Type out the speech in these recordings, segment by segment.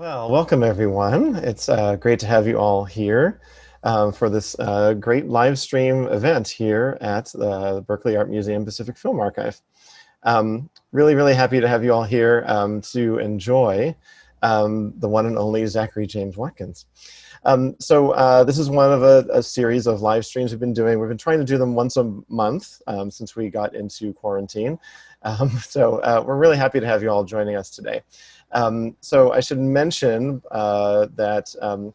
Well, welcome everyone. It's great to have you all here for this great live stream event here at the Berkeley Art Museum Pacific Film Archive. Really happy to have you all here to enjoy the one and only Zachary James Watkins. This is one of a series of live streams we've been doing. We've been trying to do them once a month since we got into quarantine. We're really happy to have you all joining us today. So I should mention that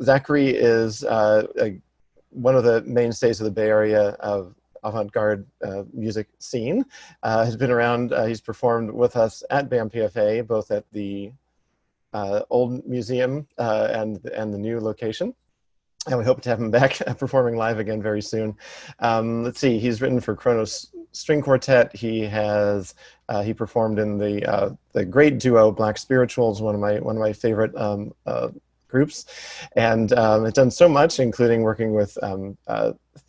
Zachary is one of the mainstays of the Bay Area of avant-garde music scene. Has been around, he's performed with us at BAM PFA, both at the old museum and the new location. And we hope to have him back performing live again very soon. Let's see, he's written for Kronos String Quartet. He performed in the great duo Black Spirituals, one of my favorite groups, and has done so much, including working with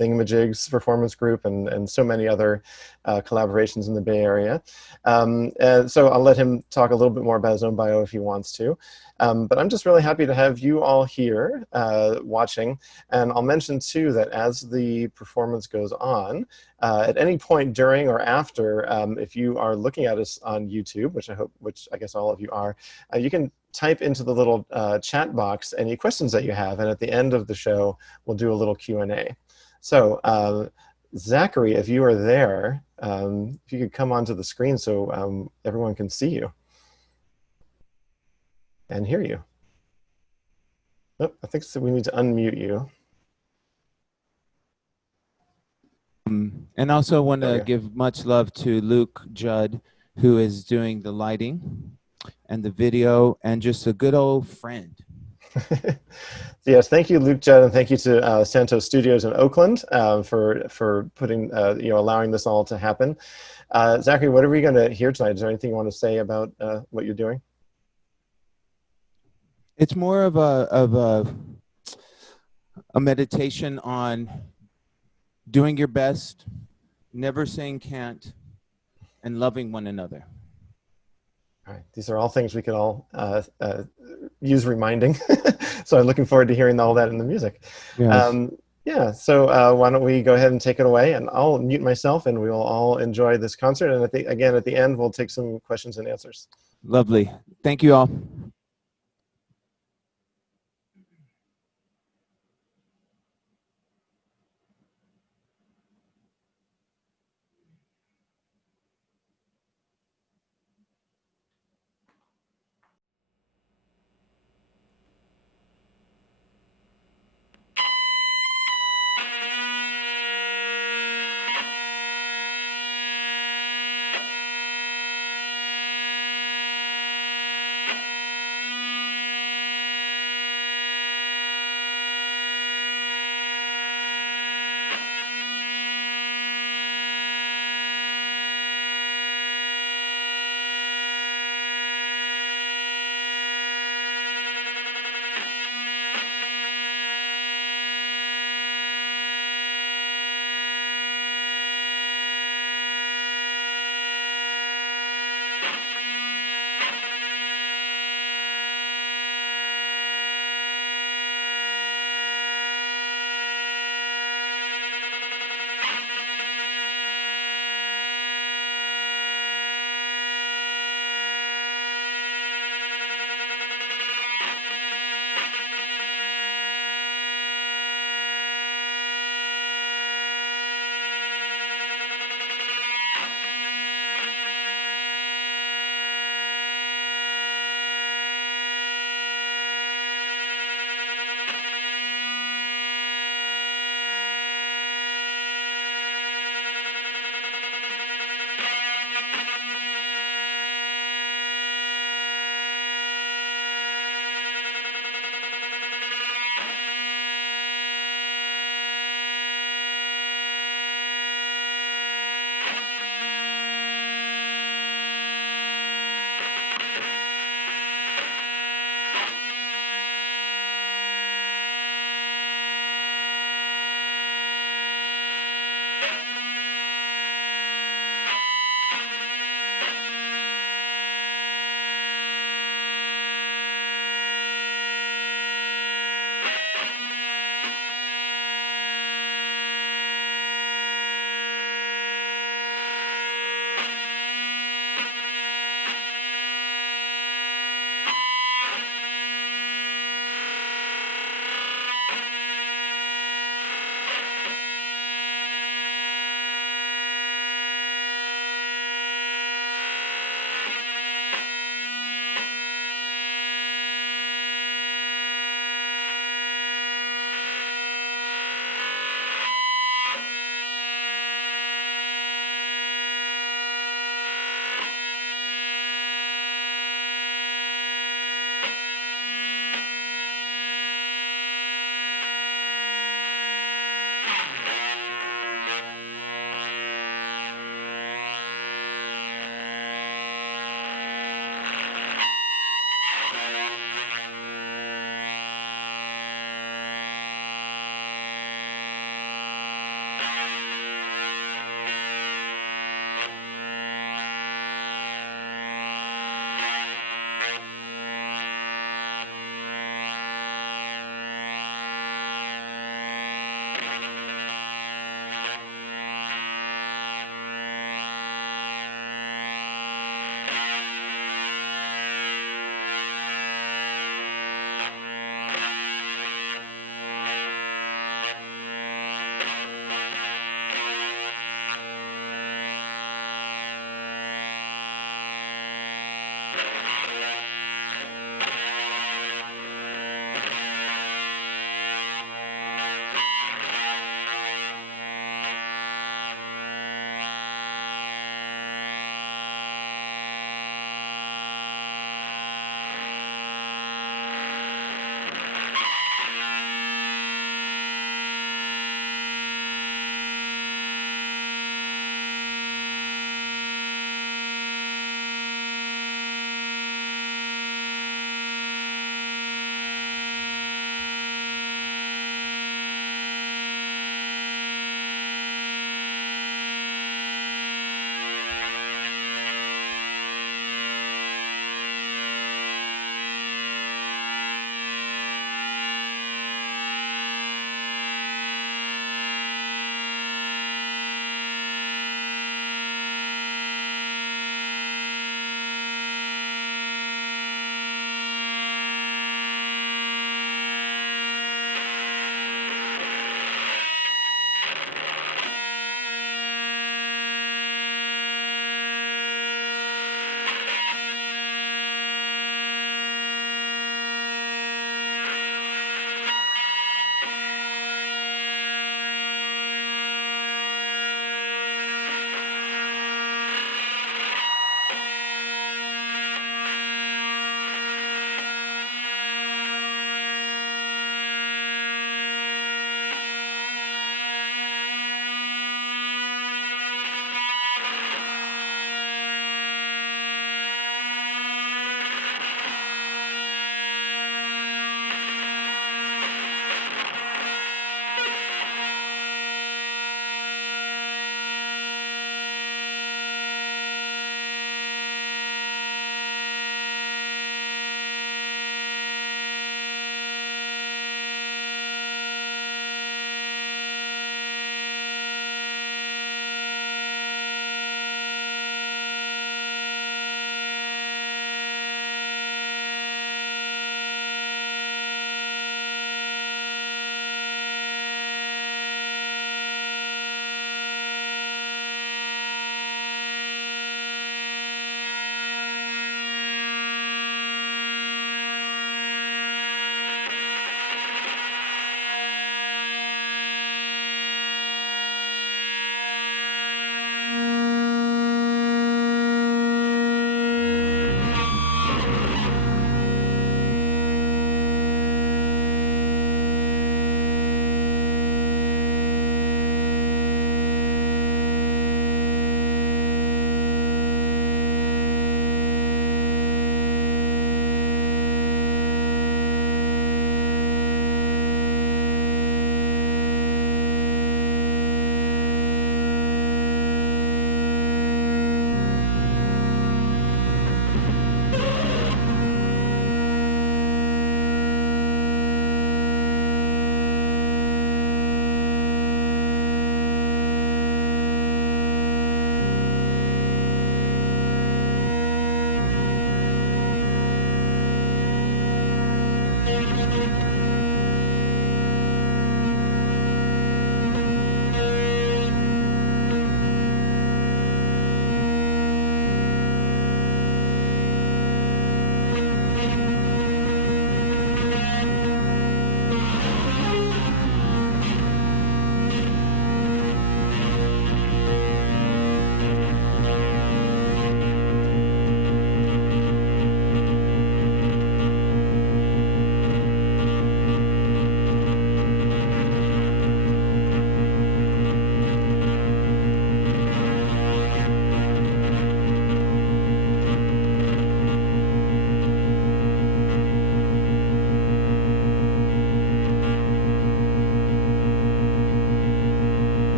Thingamajig's performance group and so many other collaborations in the Bay Area. And so I'll let him talk a little bit more about his own bio if he wants to. But I'm just really happy to have you all here watching. And I'll mention too that as the performance goes on, at any point during or after, if you are looking at us on YouTube, which I guess all of you are, you can type into the little chat box any questions that you have, and at the end of the show, we'll do a little Q&A. So Zachary, if you are there, if you could come onto the screen so everyone can see you and hear you. Oh, I think so we need to unmute you. And also want to give much love to Luke Judd, who is doing the lighting and the video, and just a good old friend. Yes, thank you, Luke Judd, and thank you to Santos Studios in Oakland for putting, allowing this all to happen. Zachary, what are we going to hear tonight? Is there anything you want to say about what you're doing? It's more of a meditation on doing your best, never saying can't, and loving one another. All right, these are all things we can all use reminding. So I'm looking forward to hearing all that in the music. Yes. Yeah, so why don't we go ahead and take it away, and I'll mute myself, and we will all enjoy this concert. And again, at the end, we'll take some questions and answers. Lovely. Thank you all.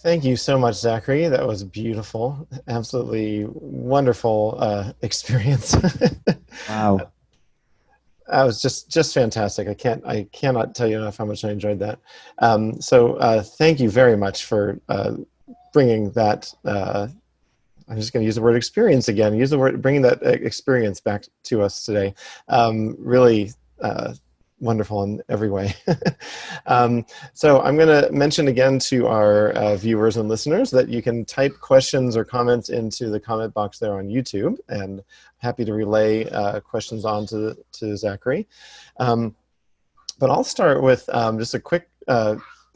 Thank you so much, Zachary. That was beautiful. Absolutely wonderful experience. Wow. That was just fantastic. I cannot tell you enough how much I enjoyed that. Thank you very much for bringing that. I'm just going to use the word experience again. Use the word bringing that experience back to us today. Really wonderful in every way. So I'm going to mention again to our viewers and listeners that you can type questions or comments into the comment box there on YouTube, and happy to relay questions on to Zachary. But I'll start with just a quick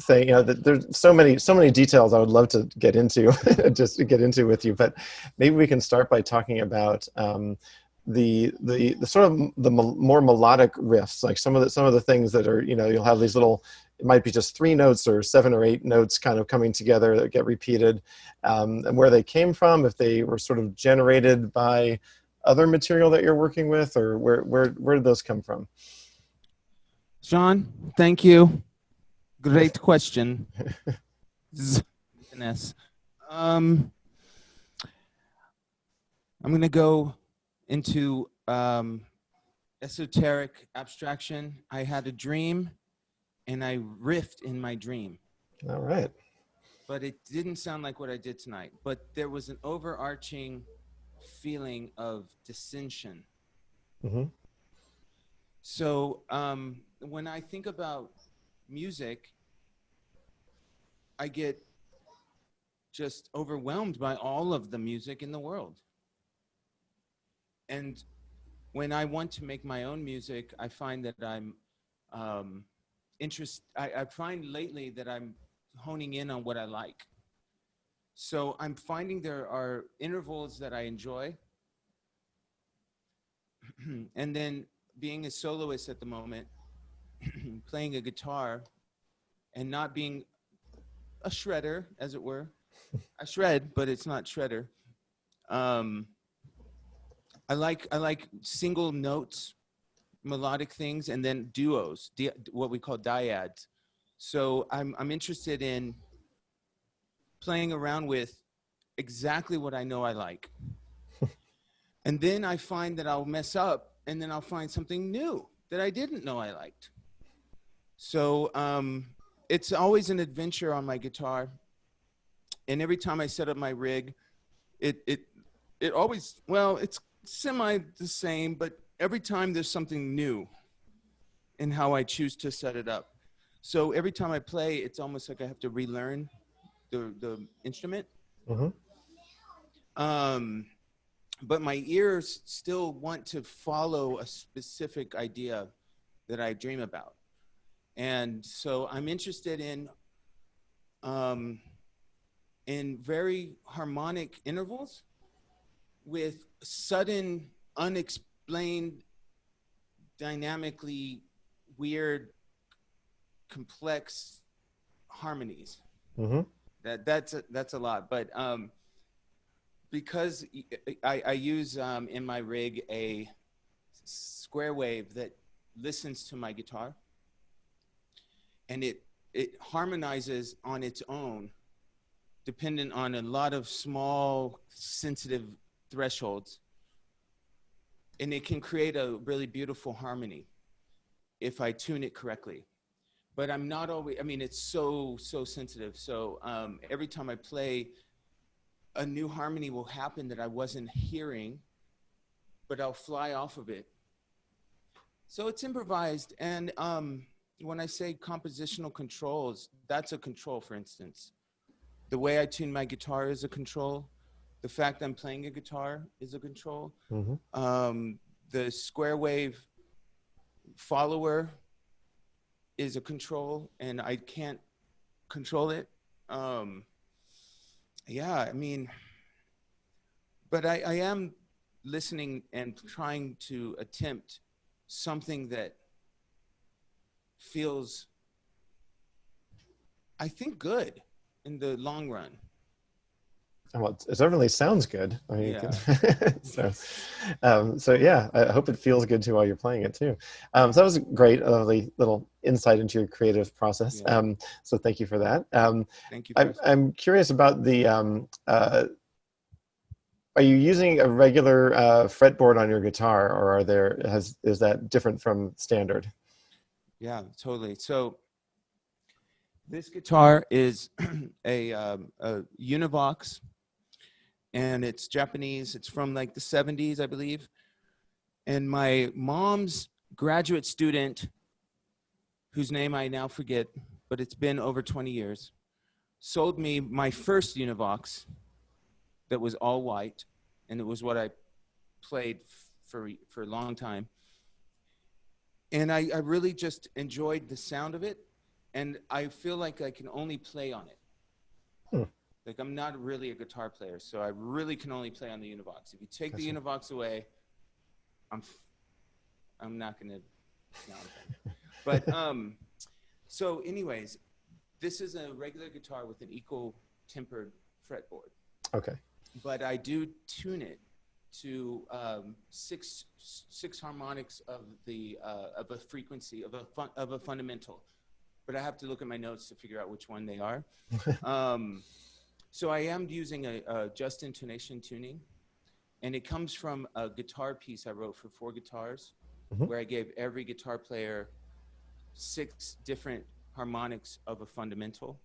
thing. You know, there's so many details I would love to get into, just to get into with you. But maybe we can start by talking about the sort of the more melodic riffs, like some of the things that are, you know, you'll have these little, it might be just 3 notes or 7 or 8 notes kind of coming together that get repeated, and where they came from, if they were sort of generated by other material that you're working with, or where did those come from? Sean, thank you. Great question. I'm going to go into esoteric abstraction. I had a dream, and I riffed in my dream. All right. But it didn't sound like what I did tonight. But there was an overarching feeling of dissension. Mm-hmm. So when I think about music, I get just overwhelmed by all of the music in the world. And when I want to make my own music, I find that I'm I find lately that I'm honing in on what I like. So I'm finding there are intervals that I enjoy. And then being a soloist at the moment, playing a guitar and not being a shredder, as it were. I shred, but it's not shredder. I like single notes, melodic things, and then duos, what we call dyads. So I'm interested in playing around with exactly what I know I like. And then I find that I'll mess up, and then I'll find something new that I didn't know I liked. So it's always an adventure on my guitar. And every time I set up my rig, it always, well, it's semi the same, but every time there's something new in how I choose to set it up. So every time I play, it's almost like I have to relearn the instrument. Mm-hmm. But my ears still want to follow a specific idea that I dream about. And so I'm interested in very harmonic intervals with sudden, unexplained, dynamically weird, complex harmonies. Mm-hmm. That's a lot, but because I use in my rig a square wave that listens to my guitar, and it harmonizes on its own, dependent on a lot of small sensitive thresholds, and it can create a really beautiful harmony if I tune it correctly. But I'm not always, I mean, it's so sensitive. So every time I play, a new harmony will happen that I wasn't hearing, but I'll fly off of it. So it's improvised. And when I say compositional controls, that's a control, for instance. The way I tune my guitar is a control. The fact I'm playing a guitar is a control. Mm-hmm. The square wave follower is a control, and I can't control it. Yeah, I mean, but I am listening and trying to attempt something that feels, I think, good in the long run. Well, it certainly sounds good. I mean, Yeah. so yeah, I hope it feels good too while you're playing it too. So that was great, a lovely little insight into your creative process. Yeah. So thank you for that. Thank you, Carson. I'm curious about the, are you using a regular fretboard on your guitar, or is that different from standard? Yeah, totally. So this guitar is a Univox, and it's Japanese. It's from like the 70s, I believe. And my mom's graduate student, whose name I now forget, but it's been over 20 years, sold me my first Univox that was all white, and it was what I played for a long time. And I really just enjoyed the sound of it, and I feel like I can only play on it. Like, I'm not really a guitar player, so I really can only play on the Univox. If you take the Univox away, I'm not gonna. No, but so anyways, this is a regular guitar with an equal tempered fretboard. Okay. But I do tune it to six harmonics of a frequency of a fundamental. But I have to look at my notes to figure out which one they are. So I am using a just intonation tuning, and it comes from a guitar piece I wrote for 4 guitars, where I gave every guitar player 6 different harmonics of a fundamental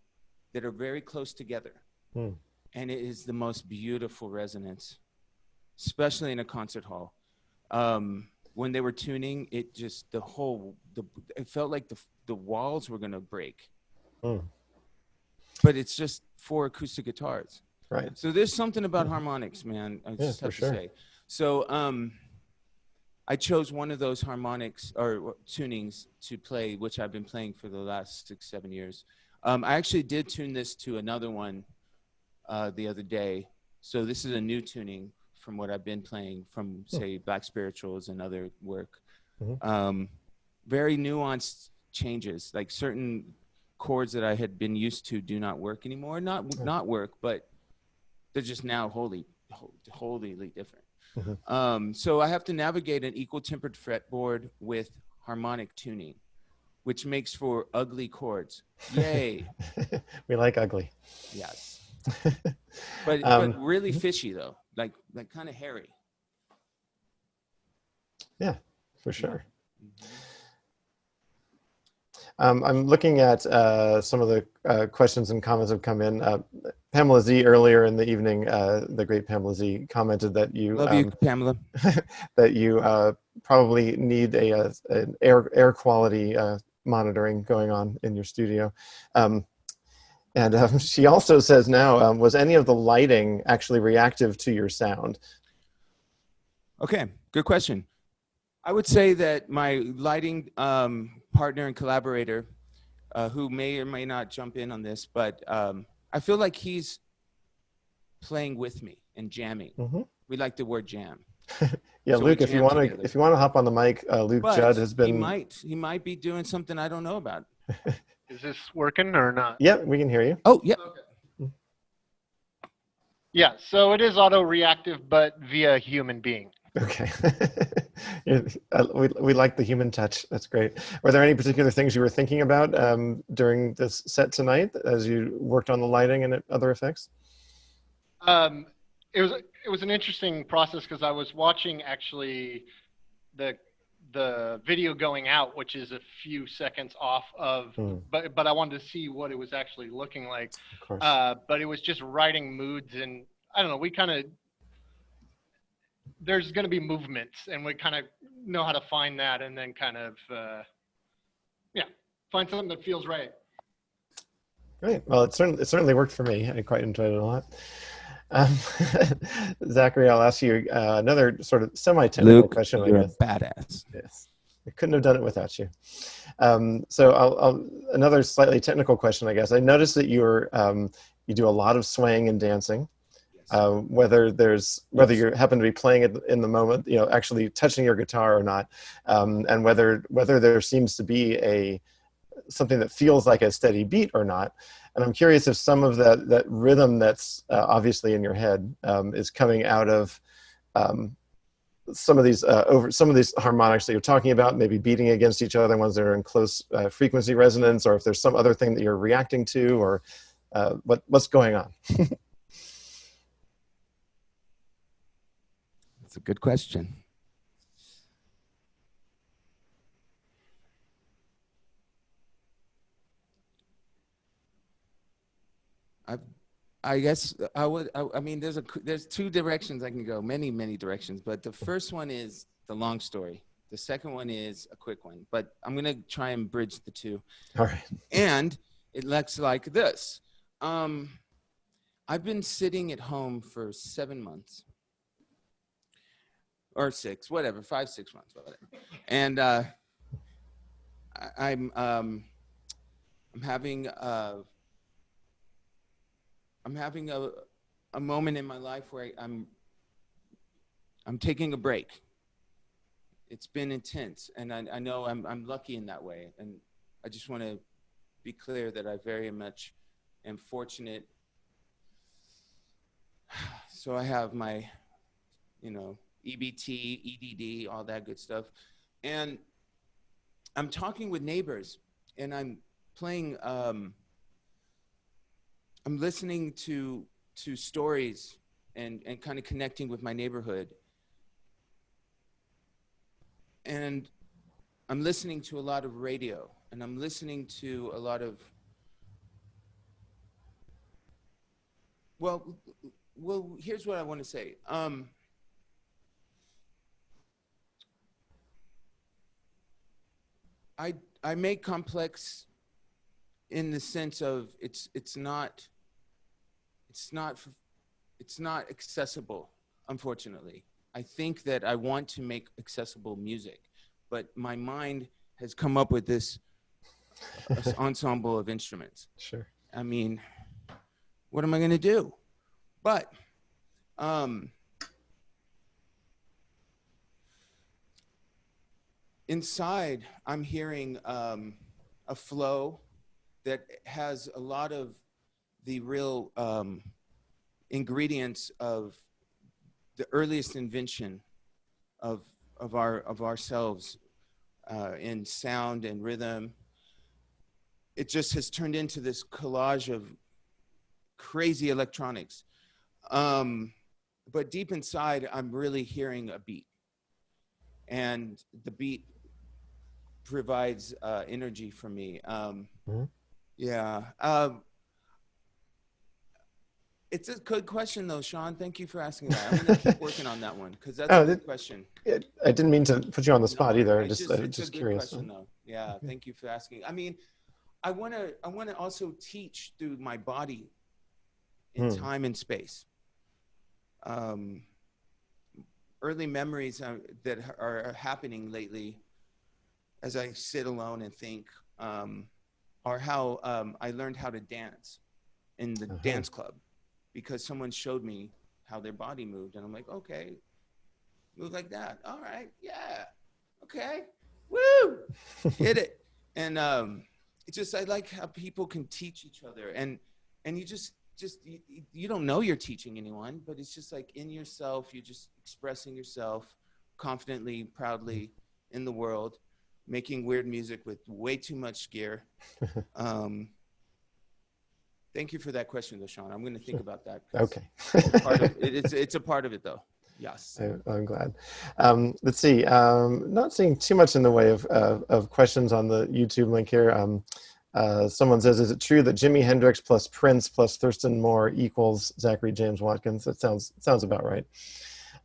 that are very close together. And it is the most beautiful resonance, especially in a concert hall. When they were tuning, it just, it felt like the walls were gonna break. But it's just 4 acoustic guitars. Right. So there's something about harmonics, man. I just have to say. So I chose one of those harmonics or tunings to play, which I've been playing for the last 6-7 years. I actually did tune this to another one the other day. So this is a new tuning from what I've been playing from, say, Black Spirituals and other work. Very nuanced changes, like certain chords that I had been used to do not work anymore. Not work, but they're just now wholly different. So I have to navigate an equal tempered fretboard with harmonic tuning, which makes for ugly chords. Yay. We like ugly. Yes. But really fishy though, like kind of hairy. Yeah, for sure. I'm looking at some of the questions and comments have come in. Pamela Z earlier in the evening, the great Pamela Z commented that you love you, Pamela, that you probably need an air quality monitoring going on in your studio. And she also says now, was any of the lighting actually reactive to your sound? Okay, good question. I would say that my lighting partner and collaborator, who may or may not jump in on this, but I feel like he's playing with me and jamming. We like the word jam. Yeah, so Luke, if you want to hop on the mic, Luke Judd has been. He might be doing something I don't know about. Is this working or not? Yeah, we can hear you. Oh, yeah. Okay. Yeah, so it is auto-reactive, but via human being. Okay. we like the human touch. That's great. Were there any particular things you were thinking about during this set tonight as you worked on the lighting and other effects? It was an interesting process because I was watching actually the video going out, which is a few seconds off of, but I wanted to see what it was actually looking like. Of course. But it was just writing moods, and I don't know, we kind of, there's going to be movements, and we kind of know how to find that, and then kind of, find something that feels right. Great. Well, it certainly worked for me. I quite enjoyed it a lot. Zachary, I'll ask you another sort of semi-technical question. You're a badass. Yes, I couldn't have done it without you. So another slightly technical question, I guess. I noticed that you do a lot of swaying and dancing. Whether you happen to be playing it in the moment, actually touching your guitar or not, and whether there seems to be something that feels like a steady beat or not. And I'm curious if some of that rhythm that's obviously in your head is coming out of some of these harmonics that you're talking about, maybe beating against each other, ones that are in close frequency resonance, or if there's some other thing that you're reacting to, or what's going on? That's a good question. I guess I mean, there's two directions I can go, many directions, but the first one is the long story. The second one is a quick one, but I'm going to try and bridge the two. All right. And it looks like this. I've been sitting at home for 7 months or 6, whatever, 5, 6 months, whatever. And I'm having a moment in my life where I'm taking a break. It's been intense, and I know I'm lucky in that way. And I just want to be clear that I very much am fortunate. So I have my, EBT, EDD, all that good stuff. And I'm talking with neighbors, and I'm playing, I'm listening to stories and kind of connecting with my neighborhood. And I'm listening to a lot of radio, and I'm listening to a lot of, well, here's what I want to say. I make complex in the sense of it's not accessible, unfortunately. I think that I want to make accessible music, but my mind has come up with this ensemble of instruments. Sure. I mean, what am I going to do? But inside, I'm hearing a flow that has a lot of the real ingredients of the earliest invention of ourselves in sound and rhythm. It just has turned into this collage of crazy electronics. But deep inside, I'm really hearing a beat. And the beat provides energy for me. Yeah. It's a good question, though, Sean. Thank you for asking that. I'm going to keep working on that one, because that's a good question. I didn't mean to put you on the spot either. It's just a good curious. question, though. Yeah, thank you for asking. I mean, I want to also teach through my body in time and space. Early memories that are happening lately, as I sit alone and think, are how I learned how to dance in the dance club, because someone showed me how their body moved, and I'm like, okay, move like that. All right, yeah, okay, woo, hit it. And it's just, I like how people can teach each other, and you just you don't know you're teaching anyone, but it's just like in yourself, you're just expressing yourself confidently, proudly in the world, making weird music with way too much gear. Thank you for that question, though, Sean. I'm going to think about that. Okay. It's a part of it, though. Yes. I'm glad. Let's see. Not seeing too much in the way of questions on the YouTube link here. Someone says, is it true that Jimi Hendrix plus Prince plus Thurston Moore equals Zachary James Watkins? That sounds about right.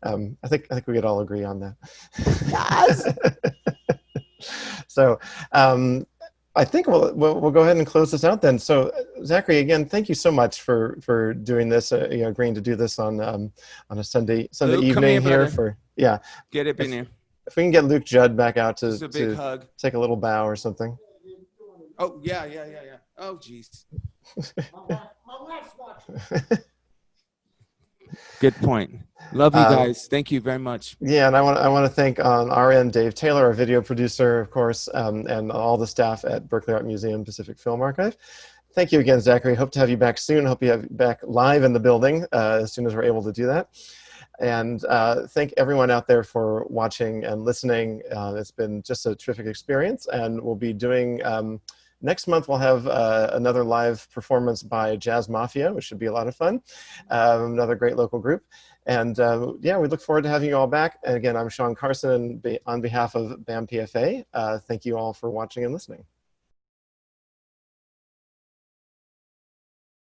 I think we could all agree on that. Yes. So I think we'll go ahead and close this out then. So Zachary, again, thank you so much for doing this. Agreeing to do this on a Sunday Luke, evening here. Get it, Benny. If we can get Luke Judd back out to hug. Take a little bow or something. Oh yeah. Oh geez. My wife's watching. Good point. Love you guys. Thank you very much. Yeah, and I want to thank on our end Dave Taylor, our video producer, of course, and all the staff at Berkeley Art Museum Pacific Film Archive. Thank you again, Zachary. Hope to have you back soon. Hope you have you back live in the building as soon as we're able to do that. And thank everyone out there for watching and listening. It's been just a terrific experience, and we'll be doing, next month we'll have another live performance by Jazz Mafia, which should be a lot of fun, another great local group. And yeah, we look forward to having you all back. And again, I'm Sean Carson, and on behalf of BAM PFA, thank you all for watching and listening.